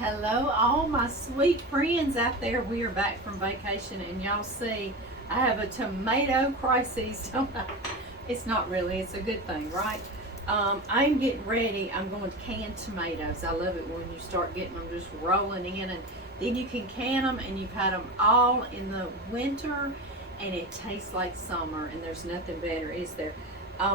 Hello, all my sweet friends out there. We are back from vacation, and y'all see I have a tomato crisis. Don't I? It's not really, it's a good thing, right? I'm getting ready. I'm going to can tomatoes. I love it when you start getting them just rolling in, and then you can can them, and you've had them all in the winter, and it tastes like summer, and there's nothing better, is there?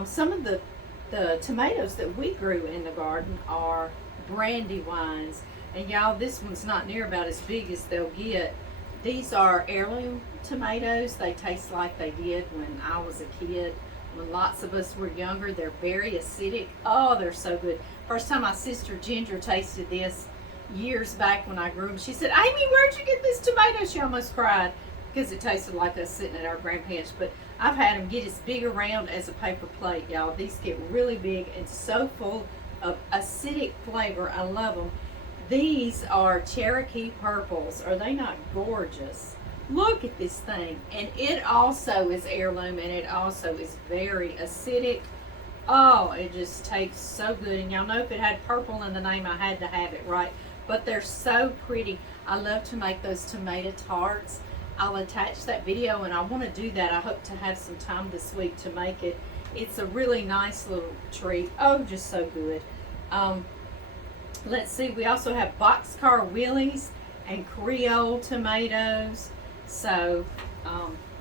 Some of the tomatoes that we grew in the garden are brandywines. And y'all, this one's not near about as big as they'll get. These are heirloom tomatoes. They taste like they did when I was a kid. When lots of us were younger, they're very acidic. Oh, they're so good. First time my sister Ginger tasted this years back when I grew them, she said, "Amy, where'd you get this tomato?" She almost cried because it tasted like us sitting at our grandparents'. But I've had them get as big around as a paper plate, y'all. These get really big and so full of acidic flavor. I love them. These are Cherokee purples. Are they not gorgeous? Look at this thing. And it also is heirloom, and it also is very acidic. Oh, it just tastes so good. And y'all know if it had purple in the name, I had to have it, right? But they're so pretty. I love to make those tomato tarts. I'll attach that video, and I want to do that. I hope to have some time this week to make it. It's a really nice little treat. Oh, just so good. Let's see, we also have boxcar willies and Creole tomatoes. So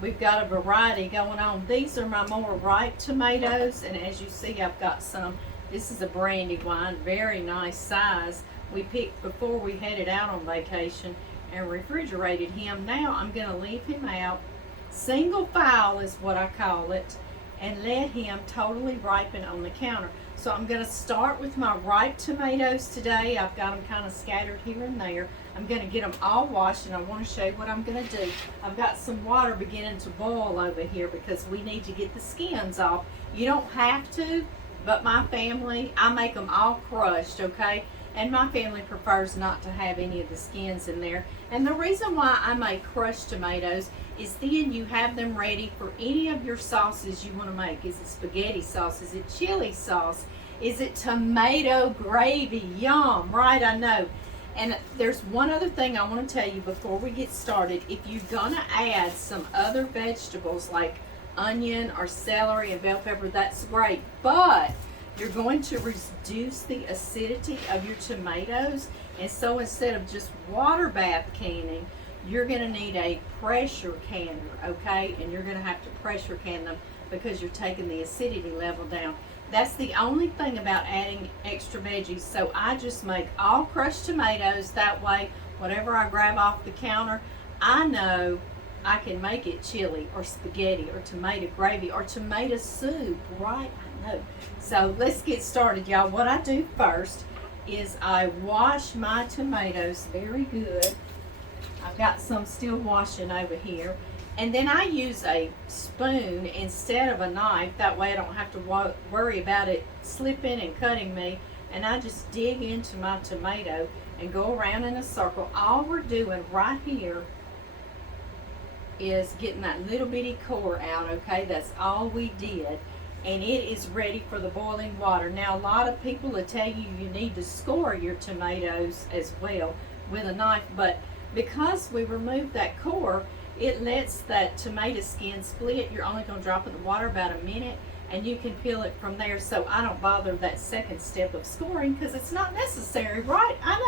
we've got a variety going on. These are my more ripe tomatoes, and as you see, I've got some. This is a brandywine, very nice size. We picked before we headed out on vacation and refrigerated him. Now I'm going to leave him out. Single file is what I call it, and let him totally ripen on the counter. So I'm going to start with my ripe tomatoes today. I've got them kind of scattered here and there. I'm going to get them all washed, and I want to show you what I'm going to do. I've got some water beginning to boil over here because we need to get the skins off. You don't have to, but my family, I make them all crushed, okay? And my family prefers not to have any of the skins in there. And the reason why I make crushed tomatoes is then you have them ready for any of your sauces you want to make. Is it spaghetti sauce? Is it chili sauce? Is it tomato gravy? Yum, right? I know. And there's one other thing I want to tell you before we get started. If you're going to add some other vegetables like onion or celery and bell pepper, that's great. But you're going to reduce the acidity of your tomatoes. And so instead of just water bath canning, you're going to need a pressure canner, okay? And you're going to have to pressure can them because you're taking the acidity level down. That's the only thing about adding extra veggies. So I just make all crushed tomatoes. That way, whatever I grab off the counter, I know I can make it chili or spaghetti or tomato gravy or tomato soup, right? I know. So let's get started, y'all. What I do first is I wash my tomatoes very good. I've got some still washing over here. And then I use a spoon instead of a knife. That way I don't have to worry about it slipping and cutting me. And I just dig into my tomato and go around in a circle. All we're doing right here is getting that little bitty core out, okay? That's all we did. And it is ready for the boiling water. Now, a lot of people will tell you you need to score your tomatoes as well with a knife, but because we removed that core, it lets that tomato skin split. You're only going to drop in the water about a minute, and you can peel it from there. So I don't bother that second step of scoring because it's not necessary, right? I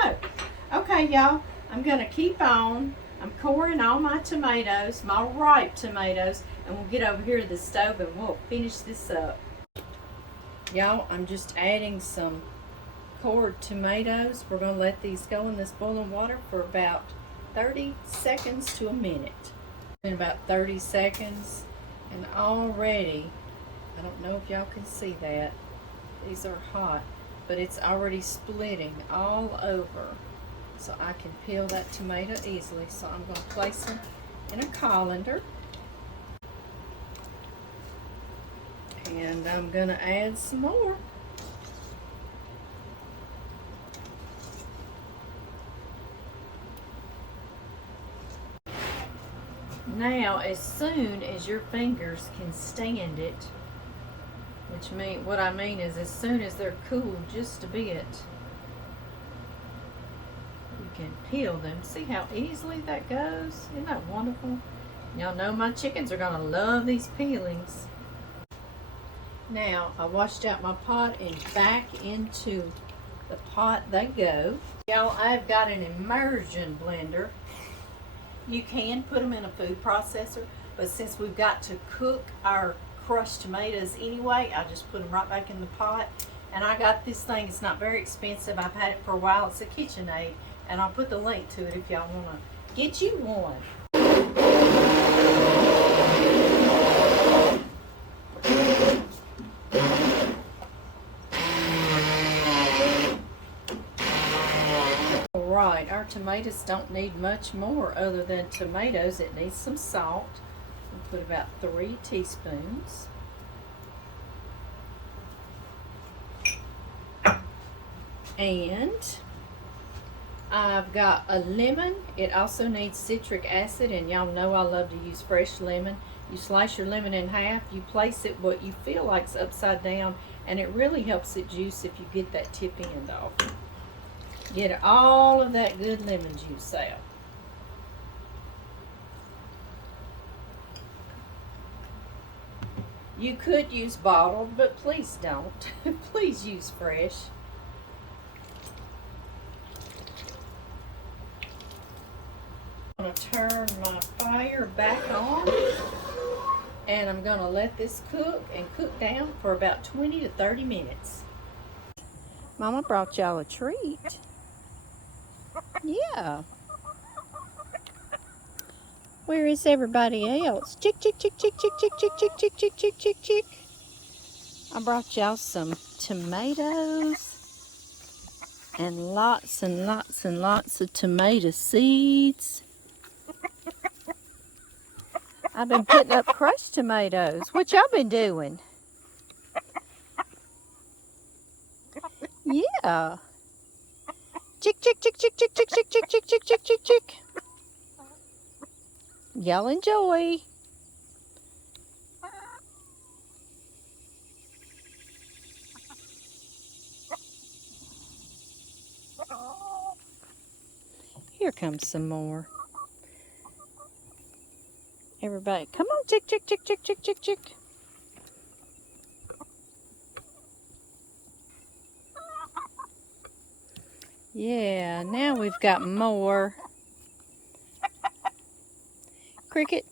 know. Okay, y'all, I'm going to keep on. I'm coring all my tomatoes, my ripe tomatoes, and we'll get over here to the stove and we'll finish this up. Y'all, I'm just adding some cored tomatoes. We're going to let these go in this boiling water for about 30 seconds to a minute. In about 30 seconds, and already, I don't know if y'all can see that, these are hot, but it's already splitting all over. So I can peel that tomato easily. So I'm going to place them in a colander. And I'm going to add some more. Now, as soon as your fingers can stand it, what I mean is as soon as they're cooled just a bit, you can peel them. See how easily that goes? Isn't that wonderful? Y'all know my chickens are gonna love these peelings. Now, I washed out my pot and back into the pot they go. Y'all, I've got an immersion blender. You can put them in a food processor, but since we've got to cook our crushed tomatoes anyway, I just put them right back in the pot. And I got this thing, it's not very expensive. I've had it for a while. It's a KitchenAid, and I'll put the link to it if y'all wanna get you one. Alright, our tomatoes don't need much more other than tomatoes. It needs some salt. We'll put about 3 teaspoons. And I've got a lemon. It also needs citric acid, and y'all know I love to use fresh lemon. You slice your lemon in half, you place it what you feel like's upside down, and it really helps it juice if you get that tip end off. Get all of that good lemon juice out. You could use bottled, but please don't. Please use fresh. I'm going to turn my fire back on, and I'm going to let this cook and cook down for about 20 to 30 minutes. Mama brought y'all a treat. Yeah. Where is everybody else? Chick, chick, chick, chick, chick, chick, chick, chick, chick, chick, chick, chick, chick. I brought y'all some tomatoes and lots and lots and lots of tomato seeds. I've been putting up crushed tomatoes. What y'all been doing? Yeah. Chick, chick, chick, chick, chick, chick, chick, chick, chick, chick, chick, chick, chick. Y'all enjoy. Here comes some more. Everybody, come on, chick, chick, chick, chick, chick, chick, chick. Yeah, now we've got more. Cricket,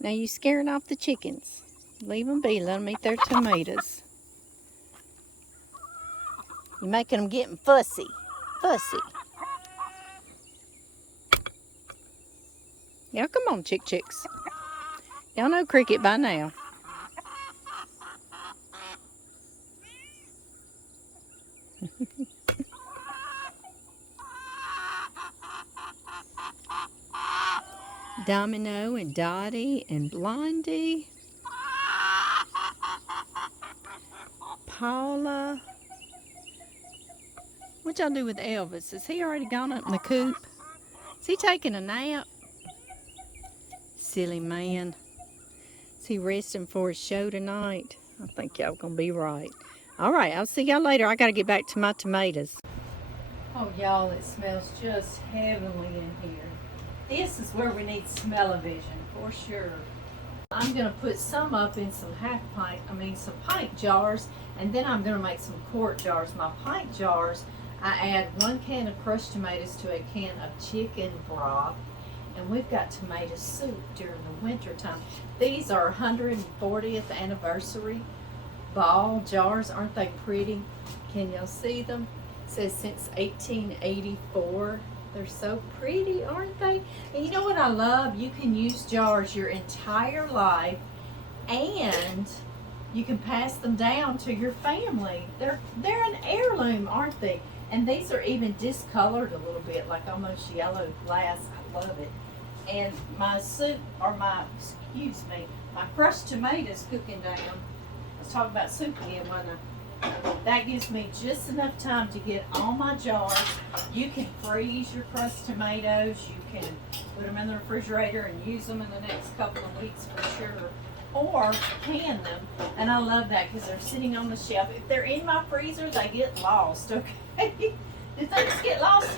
now you scaring off the chickens. Leave them be, let them eat their tomatoes. You're making them getting fussy, fussy. Y'all come on, chick chicks. Y'all know Cricket by now. Domino and Dottie and Blondie. Paula. What y'all do with Elvis? Is he already gone up in the coop? Is he taking a nap? Silly man. Is he resting for his show tonight? I think y'all gonna be right. All right, I'll see y'all later. I gotta get back to my tomatoes. Oh, y'all, it smells just heavenly in here. This is where we need smell-o-vision for sure. I'm gonna put some up in some some pint jars, and then I'm gonna make some quart jars. My pint jars, I add 1 can of crushed tomatoes to a can of chicken broth. And we've got tomato soup during the winter time. These are 140th anniversary ball jars. Aren't they pretty? Can y'all see them? It says since 1884. They're so pretty, aren't they? And you know what I love? You can use jars your entire life, and you can pass them down to your family. They're an heirloom, aren't they? And these are even discolored a little bit, like almost yellow glass. I love it. And my soup, or my crushed tomatoes cooking down. Let's talk about soup again, wasn't I? That gives me just enough time to get all my jars. You can freeze your crushed tomatoes. You can put them in the refrigerator and use them in the next couple of weeks for sure. Or can them. And I love that because they're sitting on the shelf. If they're in my freezer, they get lost, okay? Do things get lost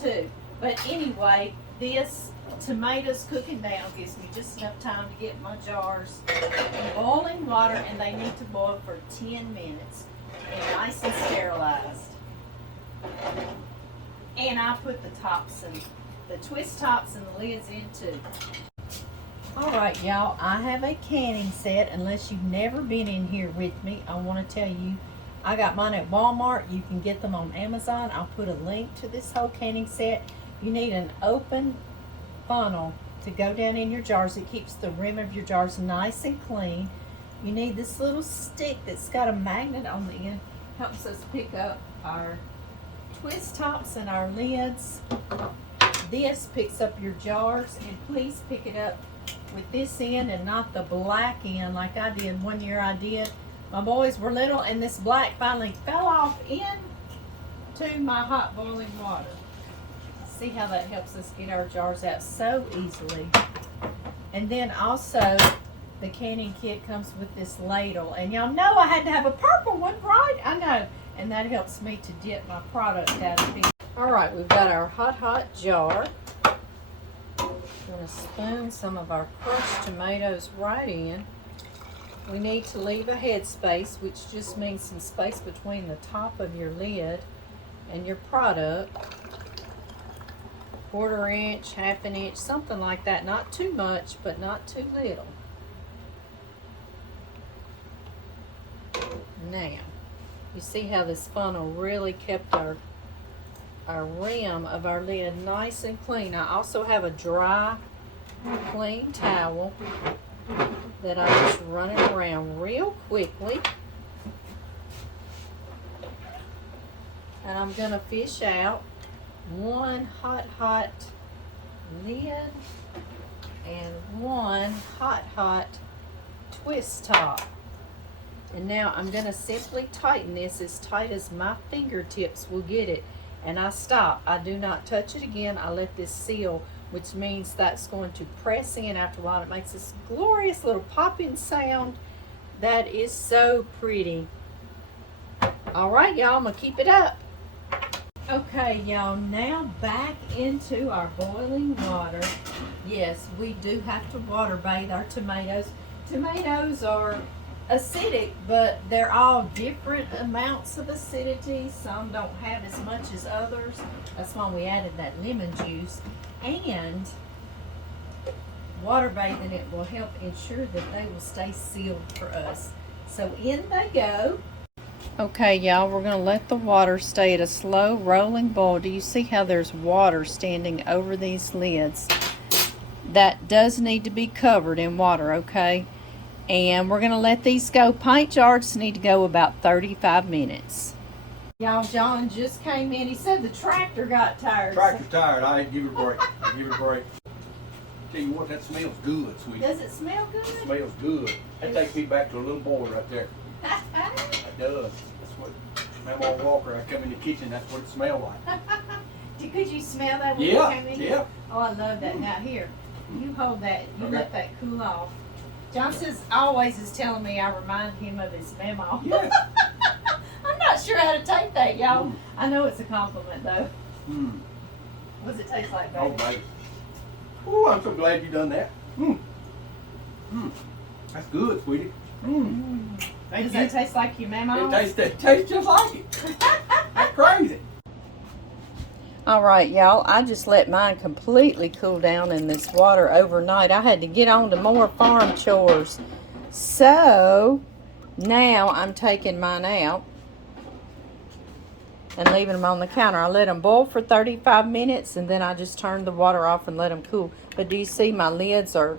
too. But anyway, this tomatoes cooking down gives me just enough time to get my jars in boiling water, and they need to boil for 10 minutes and nice and sterilized. And I put the tops and the twist tops and the lids in too. Alright y'all, I have a canning set. Unless you've never been in here with me, I want to tell you, I got mine at Walmart. You can get them on Amazon. I'll put a link to this whole canning set. You need an open funnel to go down in your jars. It keeps the rim of your jars nice and clean. You need this little stick that's got a magnet on the end. Helps us pick up our twist tops and our lids. This picks up your jars, and please pick it up with this end and not the black end like I did. One year I did. My boys were little and this black finally fell off into my hot boiling water. See how that helps us get our jars out so easily. And then also the canning kit comes with this ladle, and y'all know I had to have a purple one, right? I know. And that helps me to dip my product out of here. Alright, we've got our hot jar. We're going to spoon some of our crushed tomatoes right in. We need to leave a head space, which just means some space between the top of your lid and your product. 1/4 inch, 1/2 inch, something like that. Not too much, but not too little. Now, you see how this funnel really kept our rim of our lid nice and clean. I also have a dry, clean towel that I just run it around real quickly. And I'm going to fish out one hot lid and one hot twist top. And now I'm going to simply tighten this as tight as my fingertips will get it. And I stop. I do not touch it again. I let this seal, which means that's going to press in after a while. It makes this glorious little popping sound that is so pretty. All right, y'all, I'm going to keep it up. Okay, y'all, now back into our boiling water. Yes, we do have to water bathe our tomatoes. Tomatoes are acidic, but they're all different amounts of acidity. Some don't have as much as others. That's why we added that lemon juice. And water bathing it will help ensure that they will stay sealed for us. So in they go. Okay, y'all, we're going to let the water stay at a slow rolling boil. Do you see how there's water standing over these lids? That does need to be covered in water, okay? And we're going to let these go. Pint jars need to go about 35 minutes. Y'all, John just came in. He said the tractor got tired. Tractor's tired. I give it a break. Give it a break. Tell you what, that smells good, sweetie. Does it smell good? It smells good. That takes me back to a little boy right there. It does. That's what Mama Walker, I come in the kitchen, that's what it smelled like. Could you smell that when you came in? Yeah. Oh, I love that. Now here, you hold that. You Okay. let that cool off. John says always is telling me I remind him of his memo. Yeah. I'm not sure how to take that, y'all. I know it's a compliment though. Mm. What does it taste like, baby? Oh, baby. Ooh, I'm so glad you done that. Mm. Mm. That's good, sweetie. Mm. Thank Does you. that taste like your memo? It tastes just like it. That's crazy. All right, y'all, I just let mine completely cool down in this water overnight. I had to get on to more farm chores. So now I'm taking mine out and leaving them on the counter. I let them boil for 35 minutes and then I just turned the water off and let them cool. But do you see my lids are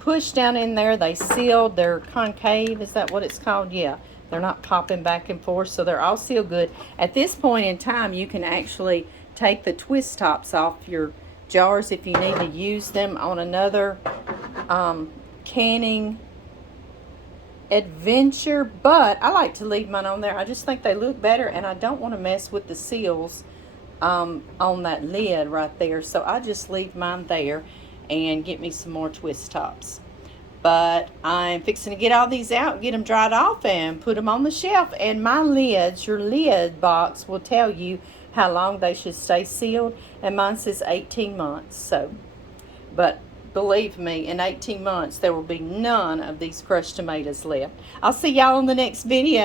pushed down in there? They sealed. They're concave. Is that what it's called? Yeah. They're not popping back and forth, so they're all sealed good. At this point in time, you can actually take the twist tops off your jars if you need to use them on another canning adventure. But I like to leave mine on there. I just think they look better, and I don't want to mess with the seals on that lid right there. So I just leave mine there and get me some more twist tops. But I'm fixing to get all these out, get them dried off, and put them on the shelf. And my lids, your lid box will tell you how long they should stay sealed, and mine says 18 months. So, but believe me, in 18 months there will be none of these crushed tomatoes left. I'll see y'all in the next video.